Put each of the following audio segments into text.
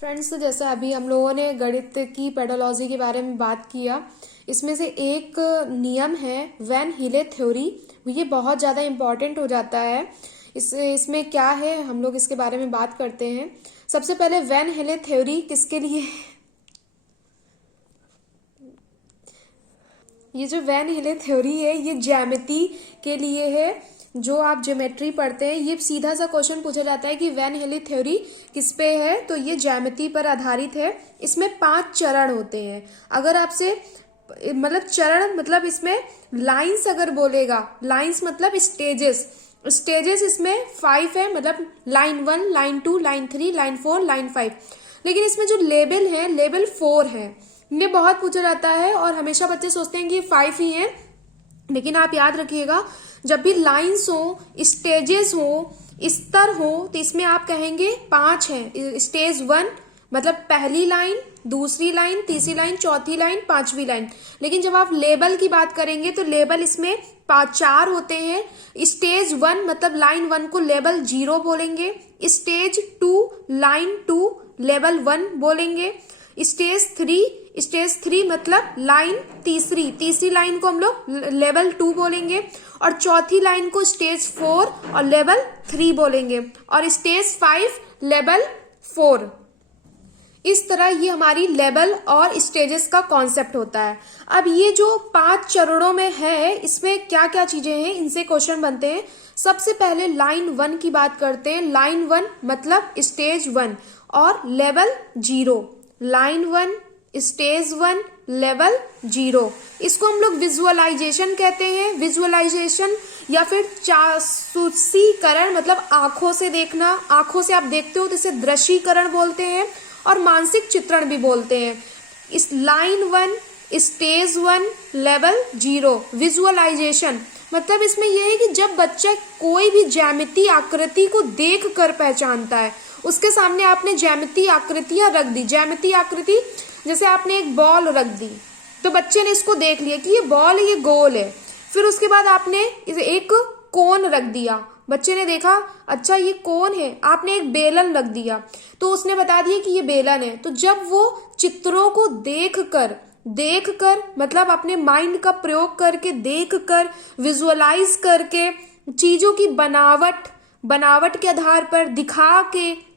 Friends, तो जैसे अभी हम लोगों ने गणित की पेडोलॉजी के बारे में बात किया, इसमें से एक नियम है वैन हिले थ्योरी। ये बहुत ज़्यादा इम्पॉर्टेंट हो जाता है। इसमें क्या है, हम लोग इसके बारे में बात करते हैं। सबसे पहले वैन हिले थ्योरी किसके लिए है? ये जो वैन हिले थ्योरी है ये ज्यामिति के लिए है। जो आप ज्योमेट्री पढ़ते हैं, ये सीधा सा क्वेश्चन पूछा जाता है कि वैन हिले थ्योरी किस पे है, तो ये ज्यामिति पर आधारित है। इसमें 5 चरण होते हैं। अगर आपसे मतलब चरण मतलब इसमें लाइंस अगर बोलेगा, लाइंस मतलब स्टेजेस, स्टेजेस इसमें 5 है, मतलब line 1, line 2, line 3, line 4, line 5। लेकिन इसमें जो लेबल है, लेबल 4 है। ये बहुत पूछा जाता है और हमेशा बच्चे सोचते हैं कि ये 5 ही है। लेकिन आप याद रखिएगा, जब भी लाइंस हो, स्टेजेस हो, स्तर हो, तो इसमें आप कहेंगे 5 है। स्टेज 1 मतलब पहली लाइन, दूसरी लाइन, तीसरी लाइन, चौथी लाइन, 5वीं लाइन। लेकिन जब आप लेबल की बात करेंगे तो लेबल इसमें 4 होते हैं। स्टेज 1 मतलब लाइन 1 को लेबल 0 बोलेंगे। स्टेज 2 लाइन 2 लेबल 1 बोलेंगे। स्टेज 3 मतलब लाइन तीसरी लाइन को हम लोग लेवल 2 बोलेंगे। और चौथी लाइन को स्टेज 4 और लेवल 3 बोलेंगे। और स्टेज 5 लेवल 4। इस तरह ये हमारी लेवल और स्टेजेस का कॉन्सेप्ट होता है। अब ये जो 5 चरणों में है, इसमें क्या क्या चीजें हैं, इनसे क्वेश्चन बनते हैं। सबसे पहले लाइन 1 की बात करते हैं। लाइन 1 मतलब स्टेज 1 और लेवल 0। Line 1, stage 1, level 0। इसको हम लोग विजुअलाइजेशन कहते हैं। विजुअलाइजेशन या फिर चाक्षुषीकरण मतलब आंखों से देखना, आंखों से आप देखते हो तो इसे दृश्यीकरण बोलते हैं और मानसिक चित्रण भी बोलते हैं। इस लाइन 1, स्टेज 1, लेवल 0 विजुअलाइजेशन मतलब इसमें यह है कि जब बच्चा कोई भी ज्यामिति आकृति को देख कर पहचानता है। उसके सामने आपने ज्यामिति आकृतियां रख दी, ज्यामिति आकृति जैसे आपने एक बॉल रख दी तो बच्चे ने इसको देख लिया कि ये बॉल है, ये गोल है। फिर उसके बाद आपने इसे एक कोन रख दिया, बच्चे ने देखा अच्छा ये कोन है। आपने एक बेलन रख दिया तो उसने बता दिया कि ये बेलन है। तो जब वो चित्रों को देखकर मतलब अपने माइंड का प्रयोग करके देखकर विजुअलाइज करके चीजों की बनावट के आधार पर दिखा के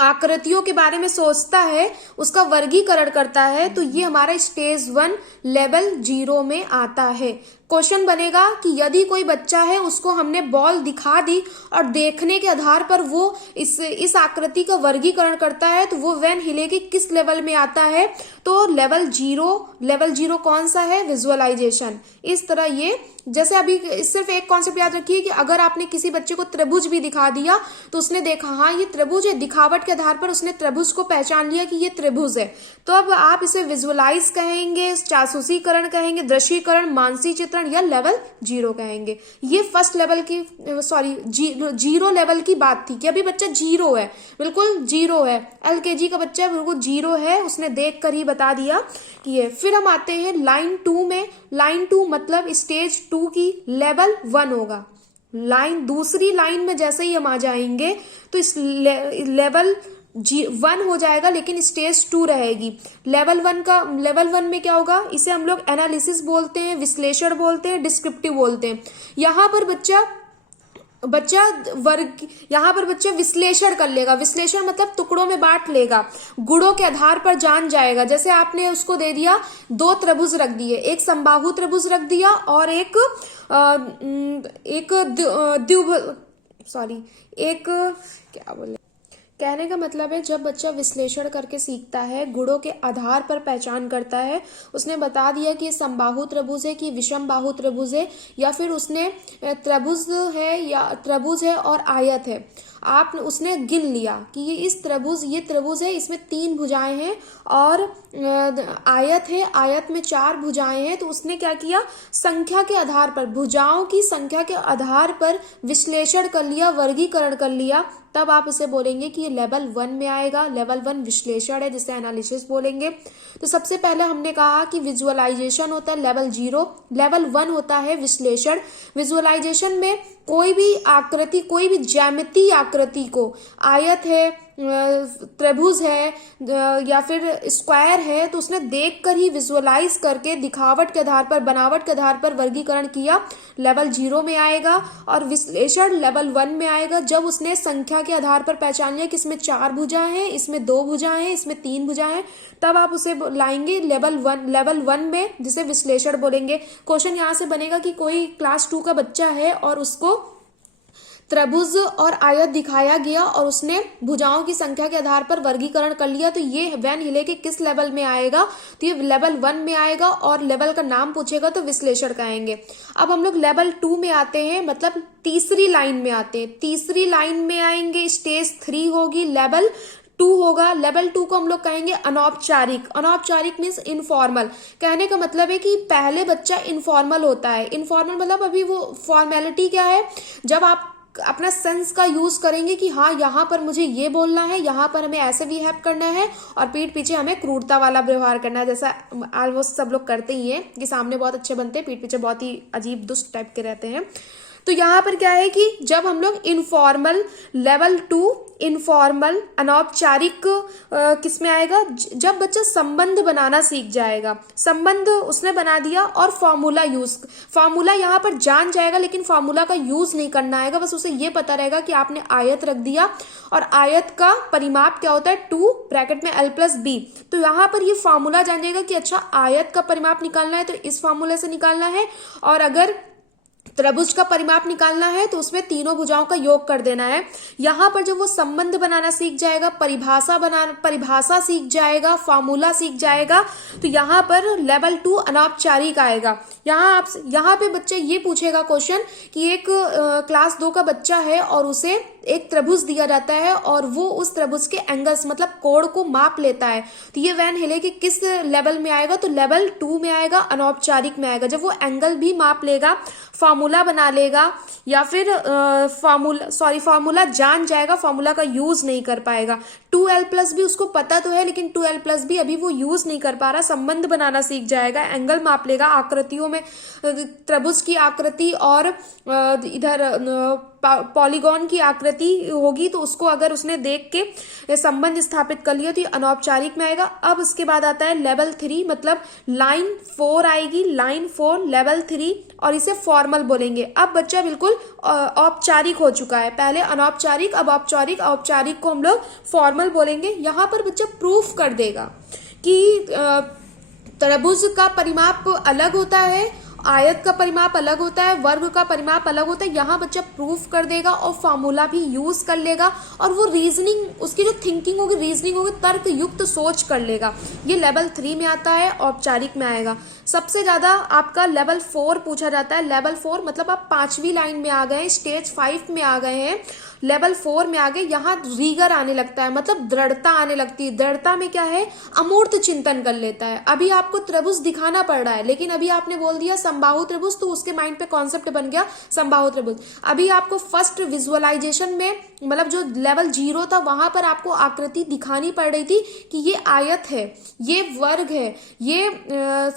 आकृतियों के बारे में सोचता है, उसका वर्गीकरण करता है, तो ये हमारा स्टेज 1 लेवल 0 में आता है। क्वेश्चन बनेगा कि यदि कोई बच्चा है, उसको हमने बॉल दिखा दी और देखने के आधार पर वो इस आकृति का वर्गीकरण करता है, तो वो वैन हिले के किस लेवल में आता है, तो लेवल 0 कौन सा है, विजुअलाइजेशन। इस तरह ये जैसे अभी सिर्फ एक कॉन्सेप्ट याद रखिए कि अगर आपने किसी बच्चे को त्रिभुज भी दिखा दिया तो उसने देखा हाँ ये त्रिभुज है, दिखावट के आधार पर उसने त्रिभुज को पहचान लिया कि ये त्रिभुज है, तो अब आप इसे विजुअलाइज कहेंगे, चाक्षुषीकरण कहेंगे, दृश्यीकरण, मानसिक चित्रण या लेवल 0 कहेंगे। ये फर्स्ट लेवल की जीरो लेवल की बात थी कि अभी बच्चा 0 है, बिल्कुल 0 है। LKG का बच्चा बिल्कुल 0 है, उसने देख कर ही बता दिया कि ये। फिर हम आते हैं लाइन 2 में। लाइन 2 मतलब स्टेज 2 की लेवल 1 होगा। दूसरी लाइन में जैसे ही हम आ जाएंगे तो इस लेवल 1 हो जाएगा, लेकिन स्टेज 2 रहेगी। लेवल 1 में क्या होगा, इसे हम लोग एनालिसिस बोलते हैं, विश्लेषण बोलते हैं, डिस्क्रिप्टिव बोलते हैं। यहाँ पर बच्चा विश्लेषण कर लेगा। विश्लेषण मतलब टुकड़ों में बांट लेगा, गुणों के आधार पर जान जाएगा। जैसे आपने उसको दे दिया 2 त्रिभुज रख दिए, एक समबाहु त्रिभुज रख दिया और एक क्या बोले, कहने का मतलब है जब बच्चा विश्लेषण करके सीखता है, गुणों के आधार पर पहचान करता है, उसने बता दिया कि समबाहु त्रिभुज है कि विषम बाहु त्रिभुज है, या फिर उसने त्रिभुज है और आयत है, उसने गिन लिया कि ये त्रिभुज है, इसमें 3 भुजाएं हैं और आयत है, आयत में 4 भुजाएं हैं। तो उसने क्या किया, संख्या के आधार पर, भुजाओं की संख्या के आधार पर विश्लेषण कर लिया, वर्गीकरण कर लिया, तब आप इसे बोलेंगे कि ये लेवल 1 में आएगा। लेवल 1 विश्लेषण है, जिसे एनालिसिस बोलेंगे। तो सबसे पहले हमने कहा कि विजुअलाइजेशन होता है लेवल 0, लेवल 1 होता है विश्लेषण। विजुअलाइजेशन में कोई भी आकृति, कोई भी ज्यामिति आकृति को, आयत है, त्रिभुज है या फिर स्क्वायर है, तो उसने देखकर ही विजुअलाइज करके दिखावट के आधार पर, बनावट के आधार पर वर्गीकरण किया, लेवल 0 में आएगा। और विश्लेषण लेवल 1 में आएगा, जब उसने संख्या के आधार पर पहचान लिया कि इसमें 4 भुजा हैं, इसमें 2 भुजा हैं, इसमें 3 भुजा हैं, तब आप उसे लाएंगे लेवल 1 में, जिसे विश्लेषण बोलेंगे। क्वेश्चन यहाँ से बनेगा कि कोई क्लास 2 का बच्चा है और उसको त्रिभुज और आयत दिखाया गया और उसने भुजाओं की संख्या के आधार पर वर्गीकरण कर लिया, तो ये वैन हिले के किस लेवल में आएगा? तो ये लेवल 1 में आएगा, और लेवल का नाम पूछेगा तो विश्लेषण कहेंगे। अब हम लोग लेवल 2 में आते हैं, मतलब तीसरी लाइन में आते हैं। तीसरी लाइन में आएंगे, स्टेज 3 होगी, लेवल 2 होगा। लेवल 2 को हम लोग कहेंगे अनौपचारिक। अनौपचारिक मीन्स इनफॉर्मल। कहने का मतलब है कि पहले बच्चा इनफॉर्मल होता है। इनफॉर्मल मतलब अभी वो फॉर्मेलिटी क्या है, जब आप अपना सेंस का यूज करेंगे कि हाँ यहाँ पर मुझे ये बोलना है, यहाँ पर हमें ऐसे बिहेव करना है, और पीठ पीछे हमें क्रूरता वाला व्यवहार करना है, जैसा ऑलमोस्ट सब लोग करते ही हैं कि सामने बहुत अच्छे बनते हैं, पीठ पीछे बहुत ही अजीब दुष्ट टाइप के रहते हैं। तो यहाँ पर क्या है कि जब हम लोग इनफॉर्मल, लेवल 2 इनफॉर्मल, अनौपचारिक किस में आएगा? जब बच्चा संबंध बनाना सीख जाएगा। संबंध उसने बना दिया और फॉर्मूला यूज, फॉर्मूला यहाँ पर जान जाएगा, लेकिन फॉर्मूला का यूज नहीं करना आएगा, बस उसे ये पता रहेगा कि आपने आयत रख दिया और आयत का परिमाप क्या होता है? 2 ब्रैकेट में l+b। तो यहाँ पर ये फॉर्मूला जान जाएगा कि अच्छा आयत का परिमाप निकालना है तो इस फॉर्मूले से निकालना है, और अगर त्रिभुज का परिमाप निकालना है तो उसमें तीनों भुजाओं का योग कर देना है। यहाँ पर जब वो संबंध बनाना सीख जाएगा, परिभाषा सीख जाएगा, फॉर्मूला सीख जाएगा, तो यहाँ पर लेवल 2 अनौपचारिक आएगा। यहाँ पे बच्चे ये पूछेगा क्वेश्चन कि एक क्लास 2 का बच्चा है और उसे एक त्रिभुज दिया जाता है और वो उस त्रिभुज के एंगल्स मतलब कोण को माप लेता है, तो ये वैन हिले के किस लेवल में आएगा? तो लेवल 2 में आएगा, अनौपचारिक में आएगा। जब वो एंगल भी माप लेगा, फॉर्मूला बना लेगा, या फिर फॉर्मूला जान जाएगा, फॉर्मूला का यूज नहीं कर पाएगा। 2l+b उसको पता तो है, लेकिन 2l+b अभी वो यूज नहीं कर पा रहा। संबंध बनाना सीख जाएगा, एंगल माप लेगा, आकृतियों में त्रिभुज की आकृति और इधर पॉलीगॉन की आकृति होगी, तो उसको अगर उसने देख के संबंध स्थापित कर लिया तो ये अनौपचारिक में आएगा। अब उसके बाद आता है लेवल 3, मतलब लाइन 4 आएगी, लाइन 4 लेवल 3, और इसे फॉर्मल बोलेंगे। अब बच्चा बिल्कुल औपचारिक हो चुका है, पहले अनौपचारिक, अब औपचारिक। औपचारिक को हम लोग फॉर्मल बोलेंगे। यहाँ पर बच्चा प्रूफ कर देगा कि त्रिभुज का परिमाप अलग होता है, आयत का परिमाप अलग होता है, वर्ग का परिमाप अलग होता है। यहाँ बच्चा प्रूफ कर देगा और फॉर्मूला भी यूज कर लेगा, और वो रीजनिंग, उसकी जो थिंकिंग होगी, रीजनिंग होगी, तर्क युक्त सोच कर लेगा। ये लेवल 3 में आता है, औपचारिक में आएगा। सबसे ज्यादा आपका लेवल 4 पूछा जाता है। लेवल 4 मतलब आप 5वीं लाइन में आ गए, स्टेज 5 में आ गए हैं, लेवल 4 में आ गए। यहाँ रीगर आने लगता है, मतलब दृढ़ता आने लगती है। दृढ़ता में क्या है? अमूर्त चिंतन कर लेता है। अभी आपको त्रिभुज दिखाना पड़ रहा है, लेकिन अभी आपने बोल दिया समबाहु त्रिभुज, तो उसके माइंड पे कॉन्सेप्ट बन गया समबाहु त्रिभुज। अभी आपको फर्स्ट विजुअलाइजेशन में, मतलब जो लेवल 0 था, वहां पर आपको आकृति दिखानी पड़ रही थी कि ये आयत है, ये वर्ग है, ये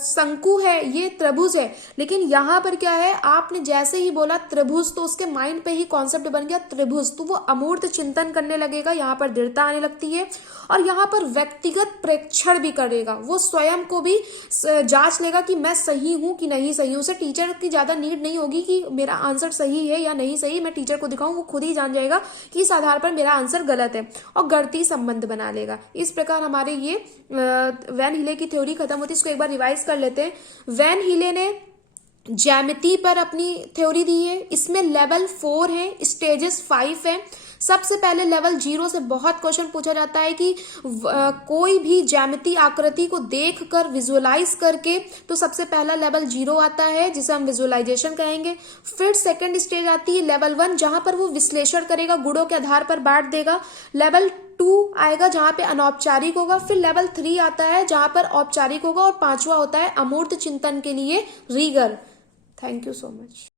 शंकु है, ये त्रिभुज है। लेकिन यहाँ पर क्या है, आपने जैसे ही बोला त्रिभुज, तो उसके माइंड पे ही कॉन्सेप्ट बन गया त्रिभुज, तो वो अमूर्त चिंतन करने लगेगा। यहाँ पर दृढ़ता आने लगती है, और यहाँ पर व्यक्तिगत प्रेक्षण भी करेगा। वो स्वयं को भी जांच लेगा कि मैं सही हूं कि नहीं सही हूं। उसे टीचर की ज्यादा नीड नहीं होगी कि मेरा आंसर सही है या नहीं सही, मैं टीचर को दिखाऊं। वो खुद ही जान जाएगा कि इस आधार पर मेरा आंसर गलत है, और गणितीय संबंध बना लेगा। इस प्रकार हमारे ये वैन हिले की थ्योरी खत्म होती है। इसको एक बार रिवाइज कर लेते हैं। वैन हिले ने ज्यामिति पर अपनी थ्योरी दी है। इसमें लेवल 4 है, स्टेजेस 5 है। सबसे पहले लेवल 0 से बहुत क्वेश्चन पूछा जाता है कि कोई भी ज्यामिति आकृति को देखकर विजुअलाइज करके, तो सबसे पहला लेवल 0 आता है, जिसे हम विजुअलाइजेशन कहेंगे। फिर सेकंड स्टेज आती है लेवल 1, जहां पर वो विश्लेषण करेगा, गुणों के आधार पर बांट देगा। लेवल 2 आएगा जहां पे अनौपचारिक होगा। फिर लेवल 3 आता है जहां पर औपचारिक होगा, और 5वां होता है अमूर्त चिंतन के लिए rigger. Thank you so much.